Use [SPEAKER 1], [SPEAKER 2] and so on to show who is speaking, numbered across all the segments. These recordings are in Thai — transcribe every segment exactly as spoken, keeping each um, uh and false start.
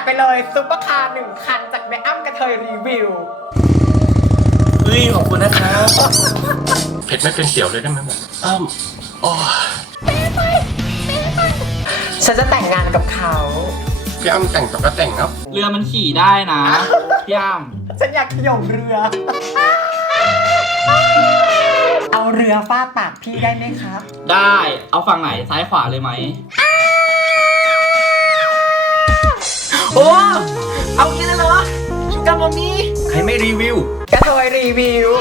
[SPEAKER 1] ไปเลยซุปเปอร์คาร์หนึ่งคันจากแม่อ้ำกระเทยรีวิว
[SPEAKER 2] เฮ้ยขอบคุณนะครับเผ็ดไม่เป็นเสี่ยวเลยได้ไหมผมอ้าวอ๋อ
[SPEAKER 1] ฉันจะแต่งงานกับเขา
[SPEAKER 2] พี่อ้ำแต่งต่อก็แต่งครับ
[SPEAKER 3] เรือมันขี่ได้นะพี่อ้ำ
[SPEAKER 1] ฉันอยากขย่มเรือ เอาเรือฟาดปากพี่ได้ไหมครับ
[SPEAKER 3] ได้เอาฝั่งไหนซ้ายขวาเลยไหมโอ้เอางี้เลยเหรอกับผมนี้
[SPEAKER 2] ใครไม่รีวิว
[SPEAKER 1] กระเทยรีวิว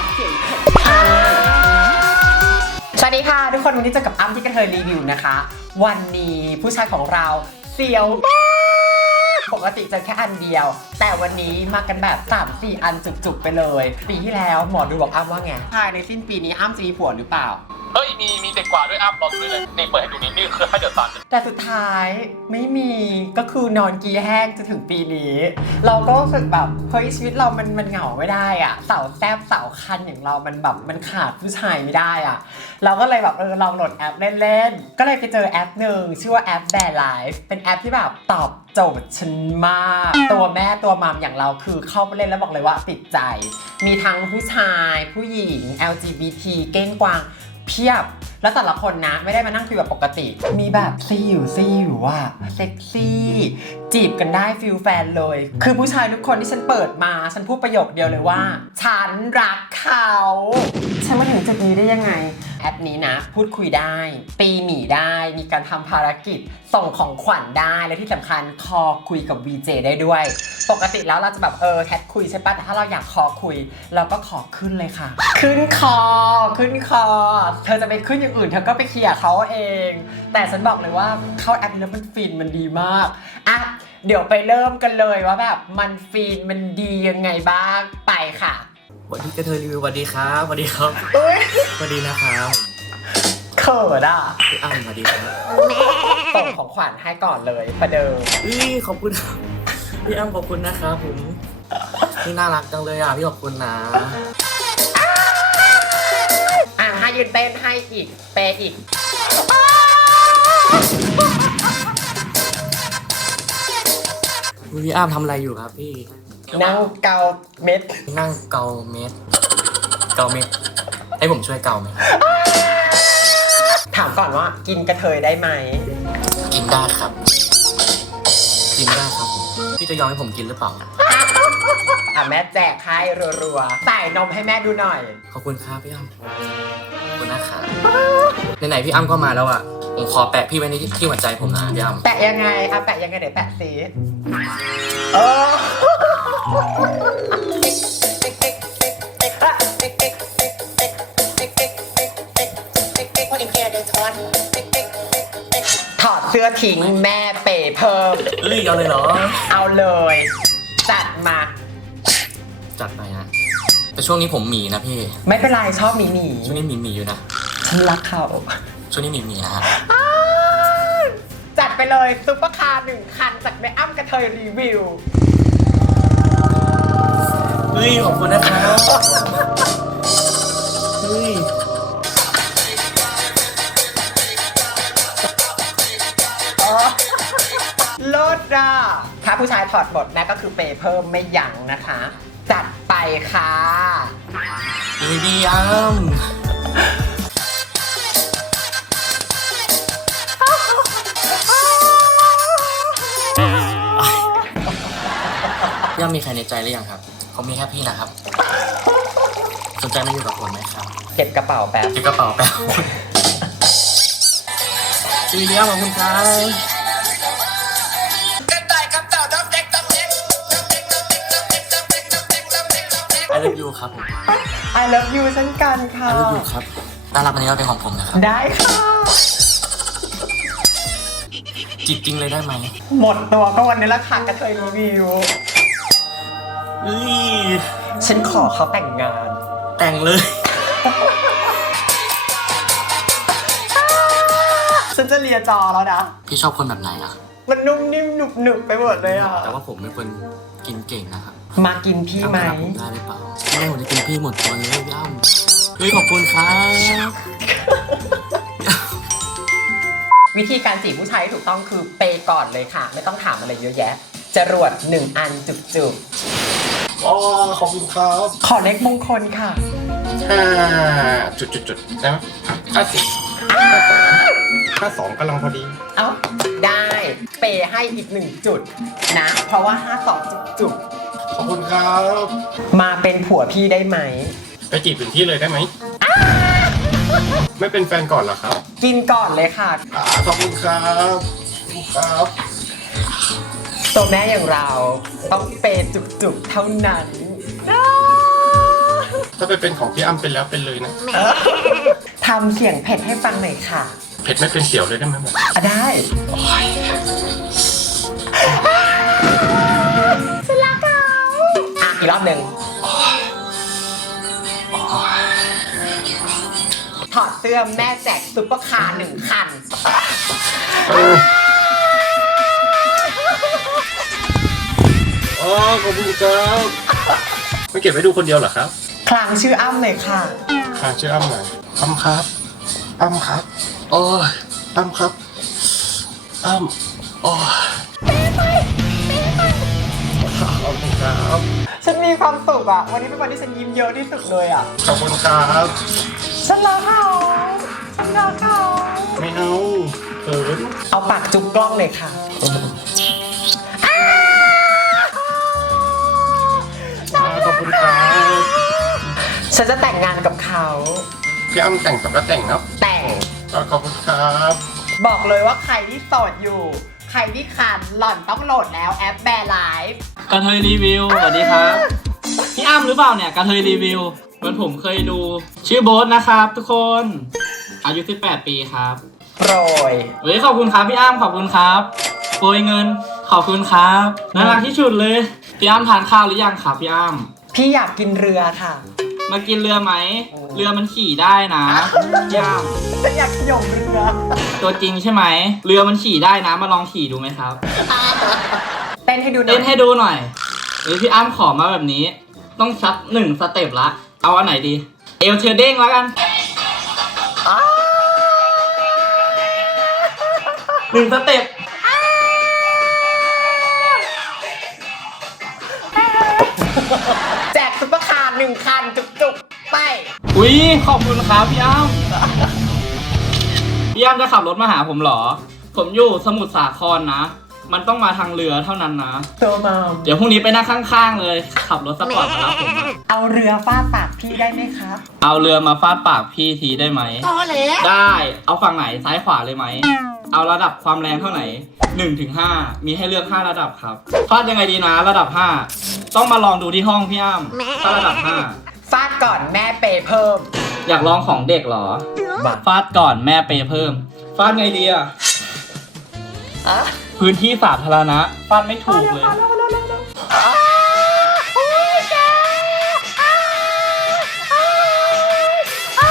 [SPEAKER 1] สวัสดีค่ะทุกคนวันนี้เจอกับอ้ำที่กระเทยรีวิวนะคะวันนี้ผู้ชายของเราเสียวมากปกติเจอแค่อันเดียวแต่วันนี้มากันแบบ สามสี่ อันจุกๆไปเลยปีที่แล้วหมอดูบอกอ้ำว่าไงภายในสิ้นปีนี้อ้ำจะมีผัวหรือเปล่า
[SPEAKER 2] เฮ้ยมีมีเด็กกว่าด้วยอ้ำรอดูด้วยเลยนี่เปิดให้ดูนี่นี่คือให้เดือดตัน
[SPEAKER 1] แต่สุดท้ายไม่มีก็คือนอนกีแห้งจนถึงปีนี้เราก็รู้สึกแบบเฮ้ยชีวิตเรามันมันเหงาไม่ได้อ่ะสาวแซ่บสาวคันอย่างเรามันแบบมันขาดผู้ชายไม่ได้อ่ะเราก็เลยแบบเออเราโหลดแอปเล่นๆก็เลยไปเจอแอปหนึ่งชื่อว่าแอป Bear Life เป็นแอปที่แบบตอบโจทย์ฉันมากตัวแม่ตัวมัมอย่างเราคือเข้าไปเล่นแล้วบอกเลยว่าติดใจมีทั้งผู้ชายผู้หญิง แอล จี บี ที เก้งกวางเพียบแล้วแต่ละคนนะไม่ได้มานั่งคุยแบบปกติมีแบบซี่อยู่ซี่อยู่ว่าเซ็กซี่จีบกันได้ฟิลแฟนเลยคือผู้ชายทุกคนที่ฉันเปิดมาฉันพูดประโยคเดียวเลยว่าฉันรักเขาฉันมาถึงจุดนี้ได้ยังไงแอปนี้นะพูดคุยได้ปีหมีได้มีการทำภารกิจส่งของขวัญได้และที่สำคัญคอคุยกับ วี เจ ได้ด้วยปกติแล้วเราจะแบบเออแชทคุยใช่ปะแต่ถ้าเราอยากคอคุยเราก็ขอขึ้นเลยค่ะขึ้นคอขึ้นคอเธอจะไปขึ้นอย่างอื่นเธอก็ไปเคลียร์เขาเองแต่ฉันบอกเลยว่าเข้าแอปนี้แล้วมันฟินมันดีมากอ่ะเดี๋ยวไปเริ่มกันเลยว่าแบบมันฟินมันดียังไงบ้างไปค่ะ
[SPEAKER 2] สวัสดีกระเทยรีวิวสวัสดีครับสวัสดีครับสวัสดีนะครับ
[SPEAKER 1] เขินอ่ะ
[SPEAKER 2] พี่อ้ำสวัสดีครับ
[SPEAKER 1] ส่งของขวัญให้ก่อนเลยประเดิม
[SPEAKER 2] อุ้ยขอบคุณพี่อ้ำขอบคุณนะครับผมพี่น่ารักจังเลยอ่ะพี่ขอบคุณนะ
[SPEAKER 1] อ่ะให้ยืนเต้นให้อีกเปย์อีก
[SPEAKER 2] พี่อ้ำทำอะไรอยู่ครับพี่
[SPEAKER 1] นั่งเกาเม็ด
[SPEAKER 2] นั่งเกาเม็ดเกาเม็ดให้ผมช่วยเกาไหม
[SPEAKER 1] ถามก่อนว่ากินกระเทยได้ไหม
[SPEAKER 2] กินได้ครับกินได้ครับพี่จะยอมให้ผมกินหรือเปล่า
[SPEAKER 1] อ่ะแม่แจกให้รัวๆใส่นมให้แม่ดูหน่อย
[SPEAKER 2] ขอบคุณครับพี่อ้ำขอบคุณนะครับไหนๆพี่อ้ำก็มาแล้วอ่ะผมขอแปะพี่ไว้ในที่หัวใจผมนะพี่อ้ำ
[SPEAKER 1] แปะยังไงอ่ะแปะยังไงเดี๋ยวแปะสิเออถอดเสื้อทิ้งแม่เป๋เพิ่ม
[SPEAKER 2] เอ้ยเอาเลยเหรอ
[SPEAKER 1] เอาเลยจัดมา
[SPEAKER 2] จัดไปฮะแต่ช่วงนี้ผมหมีนะพี่
[SPEAKER 1] ไม่เป็นไรชอบหมีหมี
[SPEAKER 2] ช่วงนี้หมีหมีอยู่นะ
[SPEAKER 1] ฉันรักเขา
[SPEAKER 2] ช่วงนี้หมีหมีนะฮะ
[SPEAKER 1] จัดไปเลยซุปเปอร์คาร์หนึ่งคันจากแม่อ้ำกระเทยรีวิว
[SPEAKER 2] เฮ้ยขอบคุณนะครับเฮ้ย
[SPEAKER 1] โลดอ่ะถ้าผู้ชายถอดบทนะก็คือเปย์เพิ่มไม่ยั้งนะคะจัดไปค่ะ
[SPEAKER 2] เฮ้ยพี่อ้ำย่ามีใครในใจหรือยังครับเขามีแค่พี่นะครับสนใจมาอยู่กับผมไหมครับ
[SPEAKER 1] เก็บกระเป๋าแป๊บ
[SPEAKER 2] เก็บกระเป๋าแป๊บจีเลี้ยงขอบคุณครับI love you ครับผม
[SPEAKER 1] I love you เช่นกันค่ะ
[SPEAKER 2] I love you ครับน่ารักวันนี้เราเป็นของผมนะครับ
[SPEAKER 1] ได้ค่ะ
[SPEAKER 2] จีบจริงเลยได้ไหม
[SPEAKER 1] หมดตัวก็วันนี้ละค่ะกระเทยรีวิวฉันขอเขาแต่งงาน
[SPEAKER 2] แต่งเลย
[SPEAKER 1] ฉันจะเลียจอแล้วนะ
[SPEAKER 2] พี่ชอบคนแบบไหนอ่ะ
[SPEAKER 1] มันนุ่มนิ่มหนุบหนุบไปหมดเลยอ่ะ
[SPEAKER 2] แต่ว่าผมเป็นคนกินเก่งนะครับ
[SPEAKER 1] มากินพี่ไหม
[SPEAKER 2] ผมได้หรือเปล่าไม่ได้ผมจะกินพี่หมดตัวเลยย่ำเฮ้ยขอบคุณครับ
[SPEAKER 1] วิธีการจีบผู้ชายที่ถูกต้องคือเปย์ก่อนเลยค่ะไม่ต้องถามอะไรเยอะแยะจรวดหนึ่งอันจุก
[SPEAKER 3] อ๋อขอบคุณครับ
[SPEAKER 1] ๆ ขอเลขมงคลค่ะ
[SPEAKER 3] ห้าจุดจุดจุดได้ไหมห้าสิบห้าสองกำลังพอดี
[SPEAKER 1] เอ้าได้เปย์ให้อีกหนึ่งจุดนะ เพราะว่าห้าสองจุก
[SPEAKER 3] ขอบคุณครับ
[SPEAKER 1] ๆมาเป็นผัวพี่ได้ไหม
[SPEAKER 3] ไปจีบถึงที่เลยได้ไหมไม่เป็นแฟนก่อนเหรอครับ
[SPEAKER 1] กินก่อนเลยค่ะ
[SPEAKER 3] อ่าขอบคุณครับขอบคุณครับ
[SPEAKER 1] ตัวแม่อย่างเราต้องเปย์จุกๆเท่านั้น
[SPEAKER 3] ถ้าไปเป็นของพี่อ้ำเป็นแล้วเป็นเลยนะ
[SPEAKER 1] ทำเสียงเผ็ดให้ฟังหน่อยค่ะ
[SPEAKER 3] เผ็ดไม่เป็นเสี่ยวเลยได้ไหมหม
[SPEAKER 1] อ่ะได้ฉันรักเขาอ่ะอีกรอบหนึ่งถอดเสื้อแม่แจกซุปเปอร์คาร์หนึ่งคัน
[SPEAKER 3] อ๋อขอบคุณครับไม่เก็บไว้ดูคนเดียวเหรอครับ
[SPEAKER 1] คลางชื่ออ้ำเลยค่ะ
[SPEAKER 3] ค่ะชื่ออ้ำหน่อยอ้ำครับอ้ำครับโอ้ยอ้ำครับอ้ำโอ้ยขอบคุณครับ
[SPEAKER 1] ฉันมีความสุขอ่ะ วันนี้เป็นวันที่ฉันยิ้มเยอะที่สุดเลยอ่ะ
[SPEAKER 3] ขอบคุณครับ
[SPEAKER 1] ฉันรักเขาฉันรักเขา
[SPEAKER 3] ไม่เอาเขิน
[SPEAKER 1] เอาปากจุ๊บกล้องเลยค่ะ
[SPEAKER 3] ขอบคุณครับ
[SPEAKER 1] ฉันจะแต่งงานกับเขา
[SPEAKER 3] พี่อ้ำแต่งกับก็แต่งครับ
[SPEAKER 1] แต่ง
[SPEAKER 3] ขอบคุณครับ
[SPEAKER 1] บอกเลยว่าใครที่โสดอยู่ ใครที่ขาดหล่อนต้องโหลดแล้วแอปแบร์ไลฟ์
[SPEAKER 2] กระเทยรีวิวสวัสดีครับพี่อ้ำหรือเปล่าเนี่ยกระเทยรีวิวเหมือนผมเคยดูชื่อโบ๊ทนะครับทุกคนอายุสิบแปดปีครับ
[SPEAKER 1] โปรย
[SPEAKER 2] เฮ้ยขอบคุณครับพี่อ้ำขอบคุณครับโปรยเงินขอบคุณครับน่ารักที่สุดเลยพี่อ้ำทานข้าวหรือยังครับพี่อ้ำ
[SPEAKER 1] พี่อยากกินเรือค่ะ
[SPEAKER 2] มากินเรือไหมเรือมันขี่ได้นะพี่อ้ำ
[SPEAKER 1] ฉันอยากขยมเรือ
[SPEAKER 2] ตัวจริงใช่ไหมเรือมันขี่ได้นะมาลองขี่ดูไหมครับ
[SPEAKER 1] เต้นให้ดูหน่
[SPEAKER 2] เต้
[SPEAKER 1] อย
[SPEAKER 2] นให้ดูหน่อยเฮ้ยพี่อ้ำขอมาแบบนี้ ต้องซับหนึ่งสเต็ปละเอาอันไหนดีเอลเทอร์เด้งแล้วกัน
[SPEAKER 1] อ้า
[SPEAKER 2] หนึ่งสเต็ป
[SPEAKER 1] แจกซุปเปอร์คาร์หนึ่งคันจุกๆ ไป
[SPEAKER 2] อุ้ยขอบคุณครับพี่อ้ำพี่อ้ำจะขับรถมาหาผมเหรอ ผมอยู่สมุทรสาครนะ มันต้องมาทางเรือเท่านั้นนะ
[SPEAKER 1] ตัวมาม
[SPEAKER 2] เดี๋ยวพรุ่งนี้ไปนั่งข้างๆเลย ขับรถสปอร์ตมารับผมอะ
[SPEAKER 1] เอาเรือฟาดปากพี่ได้ไหมครับ
[SPEAKER 2] เอาเรือมาฟาดปากพี่ทีได้ไหมได้เอาฝั่งไหนซ้ายขวาเลยไหมเอาระดับความแรงเท่าไหร่หนึ่งถึงห้ามีให้เลือกห้าระดับครับฟาดยังไงดีนะระดับห้าต้องมาลองดูที่ห้องพี่อ้ำถ้าระดับห้า
[SPEAKER 1] ฟาดก่อนแม่เปย์เพิ่ม
[SPEAKER 2] อยากลองของเด็กเหรอ
[SPEAKER 1] บ้า
[SPEAKER 2] ฟาดก่อนแม่เปย์เพิ่ม ฟาดไงดีอะ
[SPEAKER 1] อ่ะ
[SPEAKER 2] พื้นที่สาธารณะฟาดไม่ถูกเลย
[SPEAKER 1] อ้าโอ้ยแกอ้าอ้าอ้า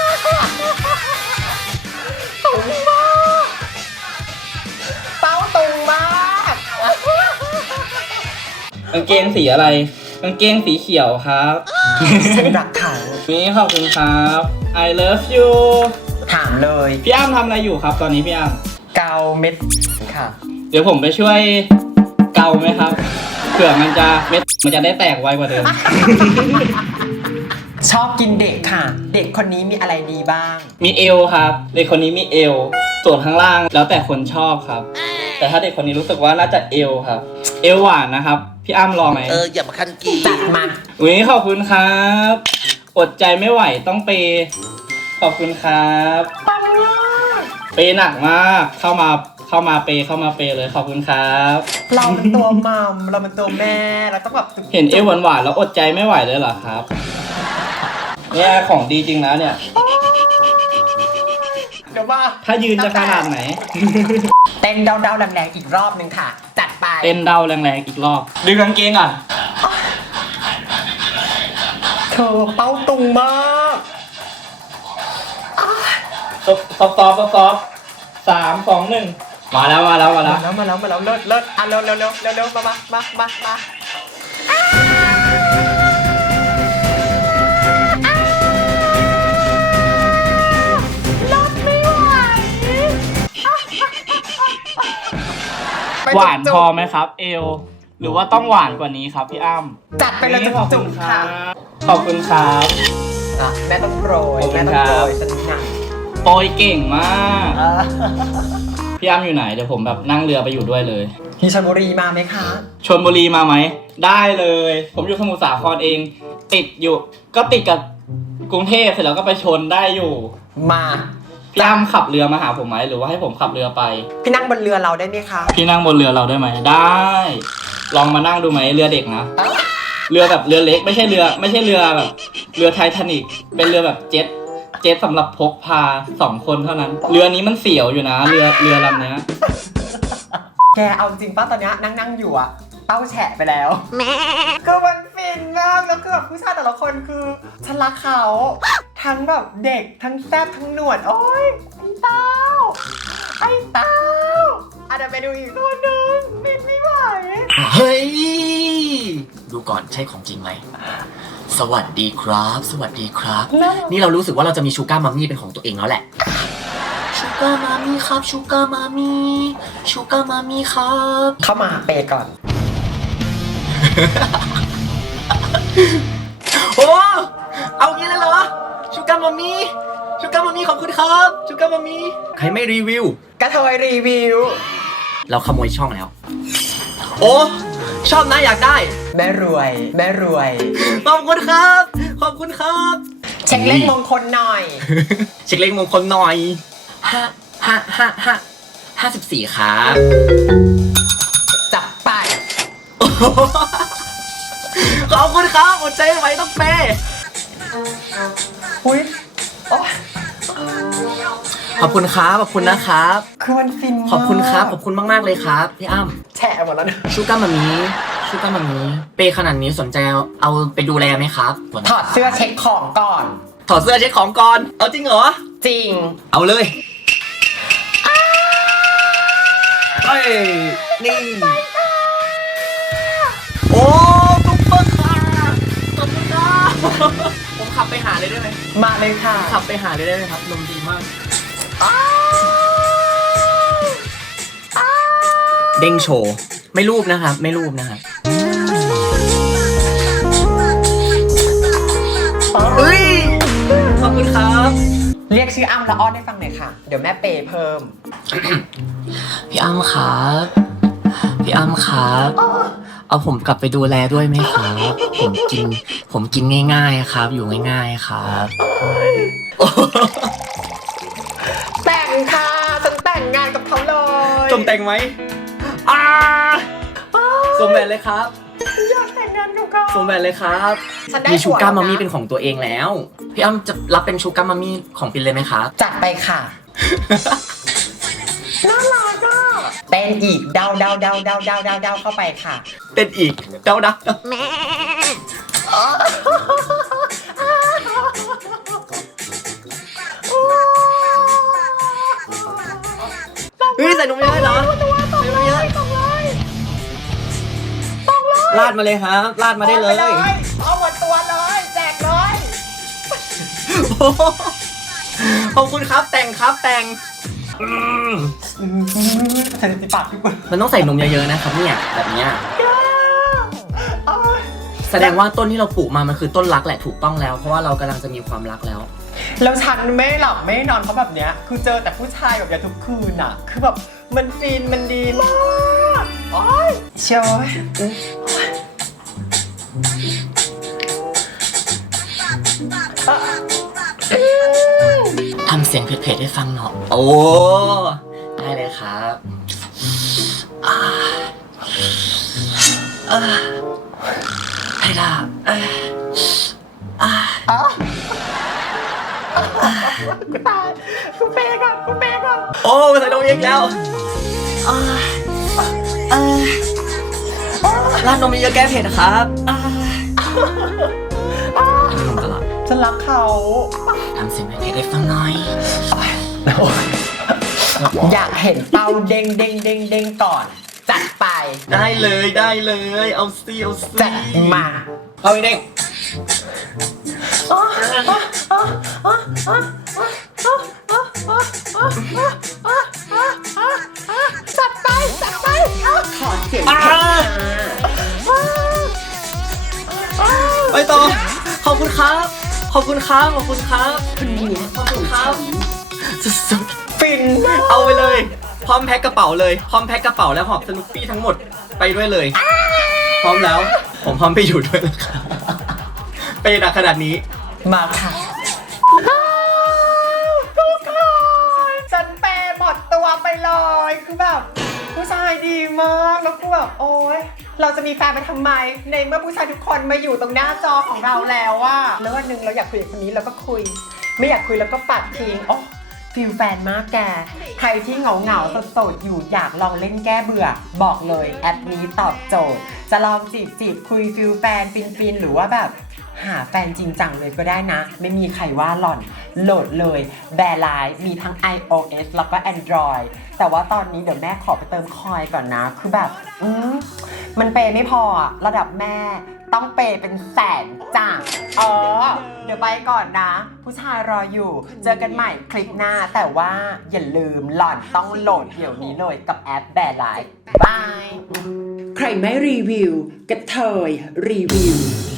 [SPEAKER 1] ตุงมากเป้าตุงมาก
[SPEAKER 2] กางเกงสีอะไร กางเกงสีเขียวครับ
[SPEAKER 1] ฉันรักเขา
[SPEAKER 2] นี่ขอบคุณครับ I love you
[SPEAKER 1] ถามเลย
[SPEAKER 2] พี่อ้ำทำอะไรอยู่ครับ ตอนนี้พี่อ้ำ
[SPEAKER 1] เกาเม็ดค่ะ
[SPEAKER 2] เดี๋ยวผมไปช่วยเกาไหมครับ เผื่อมันจะเม็ดมันจะได้แตกไวกว่าเดิม
[SPEAKER 1] ชอบกินเด็กค่ะ เด็กคนนี้มีอะไรดีบ้าง
[SPEAKER 2] มีเอวครับเด็กคนนี้มีเอวส่วนข้างล่างแล้วแต่คนชอบครับ แต่ถ้าเด็กคนนี้รู้สึกว่าน่าจะเอวครับ เอวหวานนะครับ พี่อ้ำลองไหม
[SPEAKER 4] เออ อย่ามาคันกี
[SPEAKER 1] จัดมา
[SPEAKER 2] อุ้ยขอบคุณครับอดใจไม่ไหวต้องเปย์ขอบคุณครับเปย์หนักมากเข้ามาเข้ามาเปย์เข้ามาเปย์เลยขอบคุณครับ
[SPEAKER 1] เราเป็นตัวมัมเราเป็นตัวแม่เราต้องแบบจุ๊บ
[SPEAKER 2] เห็นเอวหวานๆแล้วอดใจไม่ไหวเลยเหรอครับเนี่ยของดีจริงนะเนี่ย
[SPEAKER 1] เดี๋ยวว่า
[SPEAKER 2] ถ้ายืนจะขนาดไหน
[SPEAKER 1] เต้นเดาๆแรงๆอีกรอบหนึ่งค่ะ จัดไป
[SPEAKER 2] เต้นเดาแรงๆอีกรอบดึงกางเกงก่อน
[SPEAKER 1] เธอเป้าตุงมาก
[SPEAKER 2] ซอฟซอฟซอฟซอฟสามสองหนึ่งมาแล้วมาแล้วมา
[SPEAKER 1] มา
[SPEAKER 2] แล้ว
[SPEAKER 1] แล้วมาแล้วมาแล้วเลิศเลิศอ่ะเร็วเร็วเร็วเร็วเร็วมามามามามา
[SPEAKER 2] หวาน
[SPEAKER 1] จุกๆ
[SPEAKER 2] พอไหมครับ เอล หรือว่าต้องหวานกว่านี้ครับพี่อ้ำ
[SPEAKER 1] จัดไปเลย
[SPEAKER 2] นี่ขอบ
[SPEAKER 1] จุ
[SPEAKER 2] คุ
[SPEAKER 1] ก
[SPEAKER 2] ณ
[SPEAKER 1] ๆ
[SPEAKER 2] ค
[SPEAKER 1] ค่ะ
[SPEAKER 2] รับขอบคุณครับ
[SPEAKER 1] อ่ะแม่ต้องโปรย
[SPEAKER 2] ขอบคุณ
[SPEAKER 1] แม่ต้องโปรย
[SPEAKER 2] ครับ
[SPEAKER 1] ฉันหนัก
[SPEAKER 2] โปรยเก่งมาก
[SPEAKER 1] เออ
[SPEAKER 2] พี่อ้ำอยู่ไหนเดี๋ยวผมแบบนั่งเรือไปอยู่ด้วยเลย
[SPEAKER 1] ที่ชลบุรีมาไหมคะ
[SPEAKER 2] ชลบุรีมาไหมได้เลย ผมอยู่สมุทรสาครเอง ติดอยู่ก็ติดกับกรุงเทพเสร็จแล้วก็ไปชนได้อยู่
[SPEAKER 1] มา
[SPEAKER 2] พี่อ้ำขับเรือมาหาผมไหมหรือว่าให้ผมขับเรือไป
[SPEAKER 1] พี่นั่งบนเรือเราได้ไหมคะ
[SPEAKER 2] พี่นั่งบนเรือเราได้ไหมได้ ลองมานั่งดูไหมเรือเด็กนะ
[SPEAKER 1] เอ้า
[SPEAKER 2] เรือแบบเรือเล็กไม่ใช่เรือ ไม่ใช่เรือแบบเรือไททานิกเป็นเรือแบบเจ็ตเจ็ตสำหรับพกพาสองคนเท่านั้น เรือนี้มันเสียวอยู่นะ เรือเรือลำเนี้ย
[SPEAKER 1] แกเอาจริงป้าตอนเนี้ยนั่งนั่งอยู่อะเต้าแฉะไปแล้วคือมันฟินมากแล้วคือแบบผู้ชายแต่ละคนคือฉันรักเขาทั้งแบบเด็กทั้งแซ่บทั้งหนวดโอ้ยไอ้เต้าไอ้เต้าอ่ะเดี๋ยวไปดูอีกคนนึงฟินไม่ไหว
[SPEAKER 4] เฮ้ย ดูก่อนใช่ของจริงไหม สวัสดีครับ สวัสดีครับ นี่เรารู้สึกว่าเราจะมีชูการ์มัมมี่เป็นของตัวเองแล้วแหละ ชูการ์มัมมี่ครับชูการ์มัมมี่ชูการ์มัมมี่ครับ
[SPEAKER 1] เข้ามาเปย์ก่อน
[SPEAKER 4] โอ้ เอางี้เลยเหรอ ชูการ์มัมมี่ชูการ์มัมมี่ขอบคุณครับ ชูการ์มัมมี่ใครไม่รีวิว
[SPEAKER 1] กระเทยรีวิว
[SPEAKER 4] เราขโมยช่องแล้ว โอ้ ชอบนะอยากได้
[SPEAKER 1] แม่รวย แม่รวย
[SPEAKER 4] ขอบคุณครับ ขอบคุณครับ
[SPEAKER 1] เช็คเลขมงคลหน่อย
[SPEAKER 4] เช็คเลขมงคลหน่อยห้าห้าห้าห้าห้าสิบสี่ครับ
[SPEAKER 1] จับไป
[SPEAKER 4] ขอบคุณครับอดใจไม่ไหวต้องเปย์
[SPEAKER 1] อุ้ยโอ๊ย
[SPEAKER 4] ขอบคุณครับ ขอบคุณนะครับ
[SPEAKER 1] คือมันฟินมาก
[SPEAKER 4] ขอบคุณครับ ขอบคุณมากๆเลยครับพี่อ้ำ
[SPEAKER 1] แฉะหมดแล้วนะ
[SPEAKER 4] ชูก้ามามีชูก้ามามีเปย์ขนาดนี้สนใจเอาไปดูแลไหมครับ
[SPEAKER 1] ถอดเสื้อเช็คของก่อน
[SPEAKER 4] ถอดเสื้อเช็คของก่อน เอาจริงเหรอ
[SPEAKER 1] จริง
[SPEAKER 4] เอาเลยเอ้ยนี่ โอ้ตุ๊กเปิ้ลค่ะขอบคุณครับผมขับไปหาเลยได้ไหม
[SPEAKER 1] มาเลยค่ะ
[SPEAKER 4] ขับไปหาเลยได้ไหมครับนมดีมาก เด้งโชว์ ไม่รูปนะครับ ไม่รูปนะครับเฮ้ย ขอบคุณครับ
[SPEAKER 1] เรียกชื่ออ้ำและอ้อนให้ฟังหน่อยค่ะ เดี๋ยวแม่เปย์เพิ่ม
[SPEAKER 4] พี่อ้ำครับ พี่อ้ำครับ เอาผมกลับไปดูแลด้วยไหมครับ ผมกิน ผมกินง่ายๆครับ อยู่ง่ายๆครับ
[SPEAKER 1] แต่งค่ะ ฉันแต่งงานกับเขาเลย
[SPEAKER 4] จมแต่งไหมอ่าสวมแหวนเลยครับ
[SPEAKER 1] อยากแต่งงานกับเขา
[SPEAKER 4] สวมแหวนเลยครับ
[SPEAKER 1] ฉันได้
[SPEAKER 4] มีชูการ์
[SPEAKER 1] ผัวแล้วนะ
[SPEAKER 4] มัมมี่เป็นของตัวเองแล้ว พี่อ้ำจะรับเป็นชูการ์มัมมี่ของปินเลยไหมครับ
[SPEAKER 1] จัดไปค่ะ น่ารักอ่ะเต้นอีกเดาเดาเดาเดาเดาเดาเดาเข้าไปค่ะ
[SPEAKER 4] เต้นอีกเดาดักเฮ้ยใส่นมเยอะเหรอใส่นมเยอะลาดมาเลยครับลาดมาได้เลย
[SPEAKER 1] เอาหมดตัวเลยแจกเลย
[SPEAKER 4] ขอบคุณครับแต่งครับแต่งอืม
[SPEAKER 1] เธอจะปากพี่ปุ่น
[SPEAKER 4] มันต้องใส่นมเยอะๆนะครับเนี่ยแบบเนี้ยแสดงว่าต้นที่เราปลูกมามันคือต้นรักแหละถูกต้องแล้ว เพราะว่าเรากำลังจะมีความรักแล้ว
[SPEAKER 1] แล้วฉันไม่หลับไม่นอนเพราะแบบเนี้ยคือเจอแต่ผู้ชายแบบเนี้ยทุกคืนอ่ะ คือแบบมันฟินมันดีมากโอ๊ยเชียวอืม
[SPEAKER 4] ทำเสียงเผ็ดๆให้ฟังหน่อยโอ้ได้เลยครับอ่าอ่าให้ละอ่าอ่า
[SPEAKER 1] อ๋อกูตายกูเปย์ก่อนกูเปย์ก่อน
[SPEAKER 4] โอ้ใส่นมเองแล้วอ่าอ่าราดนมเยอะๆแก้เผ็ดนะครับอ่าทำนมตลอด
[SPEAKER 1] ฉันรักเขา
[SPEAKER 4] ทำเสียงเผ็ดๆให้ฟังหน่อย
[SPEAKER 1] อยากเห็นเป้าเด้งเด้งเด้งเด้งก่อน จัดไป
[SPEAKER 4] ได้เลยได้เลยเอาซิเอาซิ
[SPEAKER 1] จัดมา
[SPEAKER 4] เอาอีกเด้ง
[SPEAKER 1] จัดไป จัดไปเอาเสียง
[SPEAKER 4] ไปต่อขอบคุณครับ ขอบคุณครับ ขอบคุณครับ
[SPEAKER 1] คนนี้
[SPEAKER 4] ขอบคุณครับสุด
[SPEAKER 1] ฟิน
[SPEAKER 4] ๆเอาไปเลย พร้อมแพ็คกระเป๋าเลย พร้อมแพ็คกระเป๋าแล้วหอบสนุปปี้ทั้งหมดไปด้วยเลย พร้อมแล้ว ผมพร้อมไปอยู่ด้วยแล้วครับไปหนักขนาดนี้
[SPEAKER 1] มาค่ะทุกคนฉันเปย์หมดตัวไปเลยคือแบบผู้ชายดีมากแล้วกูแบบโอ๊ยเราจะมีแฟนไปทำไมในเมื่อผู้ชายทุกคนมาอยู่ตรงหน้าจอของเราแล้วอะแล้ววันหนึ่งเราอยากคุยกับคนนี้เราก็คุย ไม่อยากคุยแล้วก็ปัดทิ้งโอ้ฟิลแฟนมากแกใครที่เหงาเหงาๆโสดๆอยู่อยากลองเล่นแก้เบื่อบอกเลยแอปนี้ตอบโจทย์จะลองจีบจีบคุยฟิลแฟนฟินๆหรือว่าแบบหาแฟนจริงจังเลยก็ได้นะไม่มีใครว่าหล่อนโหลดเลยแบร์ไลน์มีทั้ง iOS แล้วก็ Android แต่ว่าตอนนี้เดี๋ยวแม่ขอไปเติมคอยก่อนนะคือแบบอืมมันเปย์ไม่พออะระดับแม่ต้องเปย์เป็นแสนจ้ะเออเดี๋ยวไปก่อนนะ ผู้ชายรออยู่เจอกันใหม่คลิปหน้าแต่ว่าอย่าลืมหล่อนต้องโหลดเดี๋ยวนี้เลยกับแอปแบร์ไลน์บายใครไม่รีวิวกระเทยรีวิว